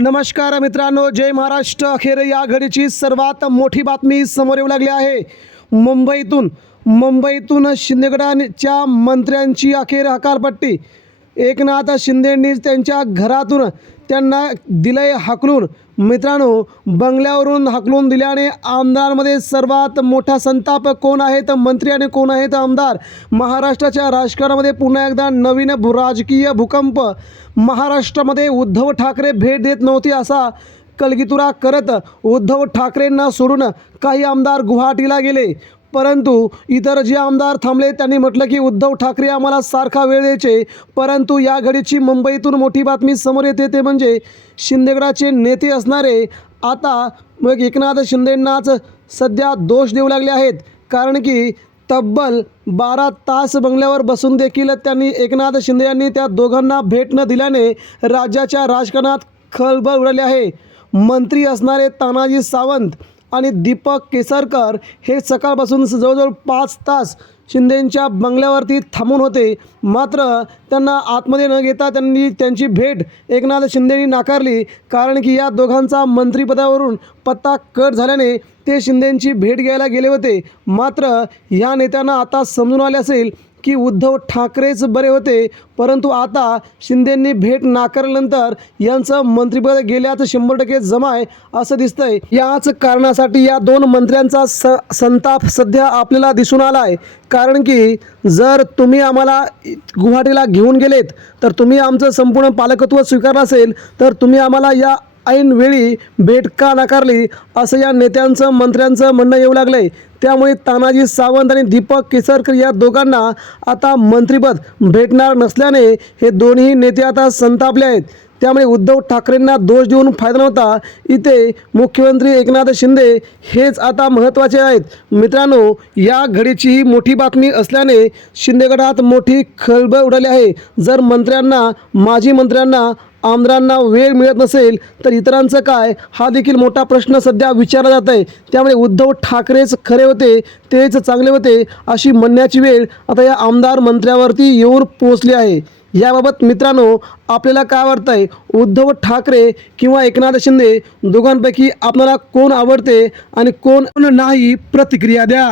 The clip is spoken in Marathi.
नमस्कार मित्रांनो जय महाराष्ट्र. अखेर या घडीची सर्वात मोठी बातमी समोर येऊ लागली आहे. मुंबईतून मुंबईतून शिंदेगडांच्या मंत्र्यांची अखेर हकालपट्टी. एकनाथ शिंदेंनी त्यांच्या घरातून त्यांना दिलंय हाकलून. मित्रांनो बंगल्यावरून हाकलून दिल्याने आमदारांमध्ये सर्वात मोठा संताप कोण आहे तर मंत्री आणि कोण आहे तर आमदार? महाराष्ट्राच्या राजकारणामध्ये पुन्हा एकदा नवीन भू राजकीय भूकंप. महाराष्ट्रामध्ये उद्धव ठाकरे भेट देत नव्हती असा कलगीतुरा करत उद्धव ठाकरेंना सोडून काही आमदार गुवाहाटीला गेले. परंतु इतर जे आमदार थांबले त्यांनी म्हटलं की उद्धव ठाकरे आम्हाला सारखा वेळ द्यायचे. परंतु या घडीची मुंबईतून मोठी बातमी समोर येते ते म्हणजे शिंदेगडाचे नेते असणारे आता मग एकनाथ शिंदेंनाच सध्या दोष देऊ लागले आहेत. कारण की तब्बल बारा तास बंगल्यावर बसून देखील त्यांनी एकनाथ शिंदे यांनी त्या दोघांना भेट न दिल्याने राज्याच्या राजकारणात खळबळ उडाली आहे. मंत्री असणारे तानाजी सावंत आणि दीपक केसरकर हे सकाळपासून जवळजवळ पाच तास शिंदेंच्या बंगल्यावरती थांबून होते. मात्र त्यांना आतमध्ये न घेता त्यांनी त्यांची भेट एकनाथ शिंदेंनी नाकारली. कारण की या दोघांचा मंत्रिपदावरून पत्ता कट झाल्याने ते शिंदेंची भेट घ्यायला गेले होते. मात्र ह्या नेत्यांना आता समजून आले असेल की उद्धव ठाकरेच बरे होते परंतु आता शिंदेंनी भेट नाकारल्यानंतर यांचं मंत्रिपद गेल्याच शंभर टक्के जमा आहे असं दिसतंय. याच कारणासाठी या दोन मंत्र्यांचा स संताप सध्या आपल्याला दिसून आला आहे कारण की जर तुम्ही आम्हाला गुवाहाटीला घेऊन गेलेत तर तुम्ही आमचं संपूर्ण पालकत्व स्वीकारलं असेल तर तुम्ही आम्हाला या ऐनवेळी भेट का नाकारली असं या नेत्यांचं मंत्र्यांचं म्हणणं येऊ लागलंय. त्यामुळे तानाजी सावंत आणि दीपक केसरकर या दोघांना आता मंत्रिपद भेटणार नसल्याने हे दोन्ही नेते आता संतापले आहेत. त्यामुळे उद्धव ठाकरेंना दोष देऊन फायदा नव्हता. इथे मुख्यमंत्री एकनाथ शिंदे हेच आता महत्त्वाचे आहेत. मित्रांनो या घडीची ही मोठी बातमी असल्याने शिंदेगडात मोठी खळबळ उडाली आहे. जर मंत्र्यांना माजी मंत्र्यांना आमदारांना वेळ मिळत नसेल तर इतरांचं काय? हा देखील मोठा प्रश्न सध्या विचारला जात आहे. त्यामुळे उद्धव ठाकरेच खरे होते तेच चांगले होते अशी म्हणण्याची वेळ आता या आमदार मंत्र्यावरती येऊन पोहोचली आहे. याबाबत मित्रांनो आपल्याला काय वाटतं आहे उद्धव ठाकरे किंवा एकनाथ शिंदे दोघांपैकी आपल्याला कोण आवडते आणि कोण नाही? प्रतिक्रिया द्या.